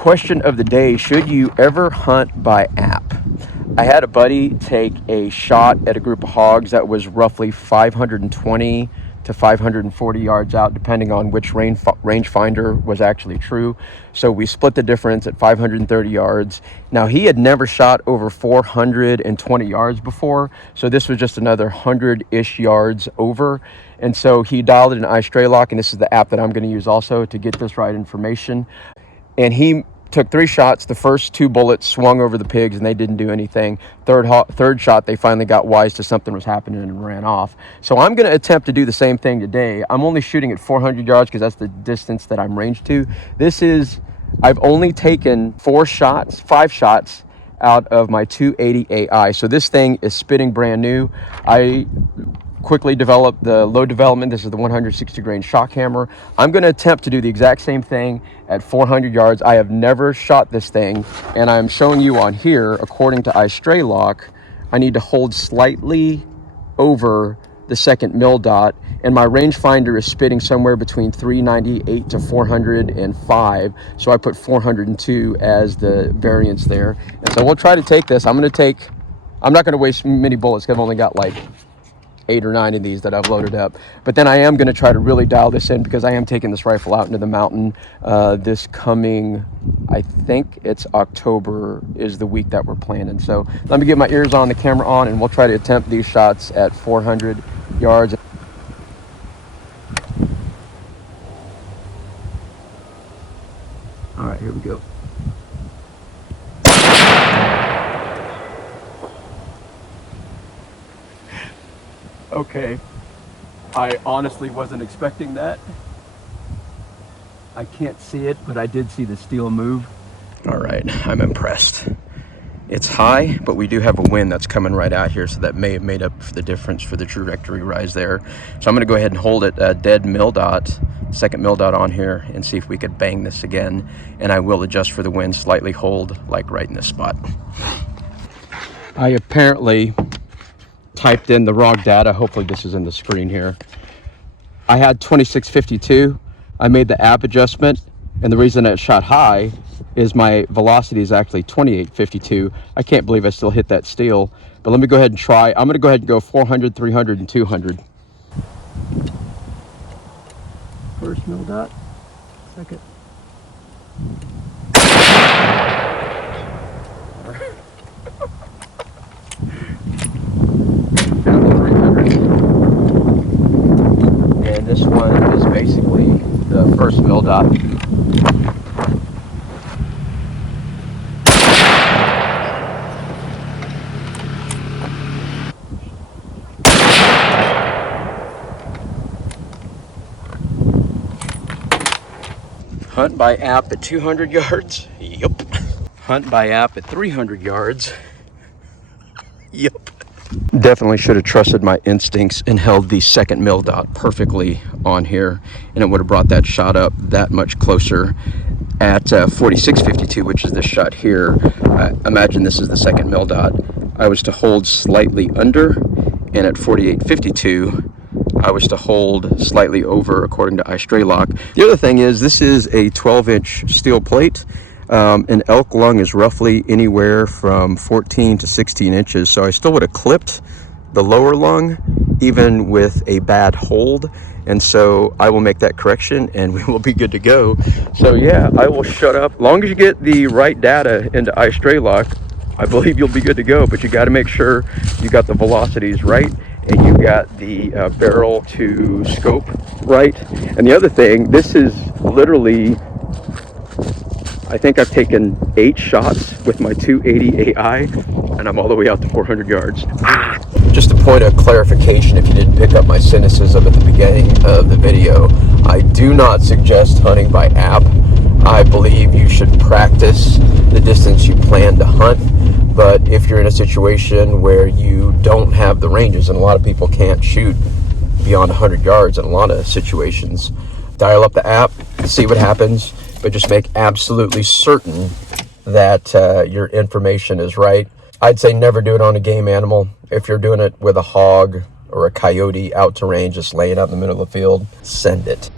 Question of the day, should you ever hunt by app? I had a buddy take a shot at a group of hogs that was roughly 520 to 540 yards out, depending on which rangefinder was actually true. So we split the difference at 530 yards. Now, he had never shot over 420 yards before, so this was just another 100-ish yards over. And so he dialed it in iStraylock, and this is the app that I'm going to use also to get this right information. And he took 3 shots. The first 2 bullets swung over the pigs and they didn't do anything. Third shot, they finally got wise to something was happening and ran off. So I'm going to attempt to do the same thing today. I'm only shooting at 400 yards because that's the distance that I'm ranged to. I've only taken 5 shots out of my 280 AI. So this thing is spitting brand new. I quickly developed the low development. This is the 160 grain shock hammer. I'm going to attempt to do the exact same thing at 400 yards. I have never shot this thing, and I'm showing you on here, according to iStraylock, I need to hold slightly over the second mil dot, and my rangefinder is spitting somewhere between 398 to 405, so I put 402 as the variance there. And so we'll try to take this. I'm not going to waste many bullets because I've only got like 8 or 9 of these that I've loaded up, but then I am going to try to really dial this in because I am taking this rifle out into the mountain this coming, I think it's October is the week that we're planning. So let me get my ears on, the camera on, and we'll try to attempt these shots at 400 yards. All right, here we go. Okay, I honestly wasn't expecting that. I can't see it, but I did see the steel move. All right, I'm impressed. It's high, but we do have a wind that's coming right out here, so that may have made up for the difference for the trajectory rise there. So I'm gonna go ahead and hold it dead mil dot, second mil dot on here, and see if we could bang this again. And I will adjust for the wind, slightly hold, like right in this spot. I apparently typed in the wrong data. Hopefully this is in the screen here. I had 2652. I made the app adjustment, and the reason it shot high is my velocity is actually 2852. I can't believe I still hit that steel, but let me go ahead and try. I'm going to go ahead and go 400, 300, and 200. First mil dot, second. Down to 300. And this one is basically the first mil dot. Hunt by app at 200 yards. Yup. Hunt by app at 300 yards. Yup. Definitely should have trusted my instincts and held the second mil dot perfectly on here, and it would have brought that shot up that much closer. At 4652, which is this shot here, imagine this is the second mil dot. I was to hold slightly under, and at 4852, I was to hold slightly over according to iStraylock. The other thing is, this is a 12-inch steel plate. An elk lung is roughly anywhere from 14 to 16 inches, so I still would have clipped the lower lung even with a bad hold, and so I will make that correction and we will be good to go. So yeah, I will shut up. As long as you get the right data into iStraylock, I believe you'll be good to go, but you got to make sure you got the velocities right and you got the barrel to scope right. And the other thing, this is literally, I think I've taken 8 shots with my 280 AI, and I'm all the way out to 400 yards. Just a point of clarification, if you didn't pick up my cynicism at the beginning of the video, I do not suggest hunting by app. I believe you should practice the distance you plan to hunt, but if you're in a situation where you don't have the ranges, and a lot of people can't shoot beyond 100 yards in a lot of situations, dial up the app, see what happens, but just make absolutely certain that your information is right. I'd say never do it on a game animal. If you're doing it with a hog or a coyote out to range, just laying out in the middle of the field, send it.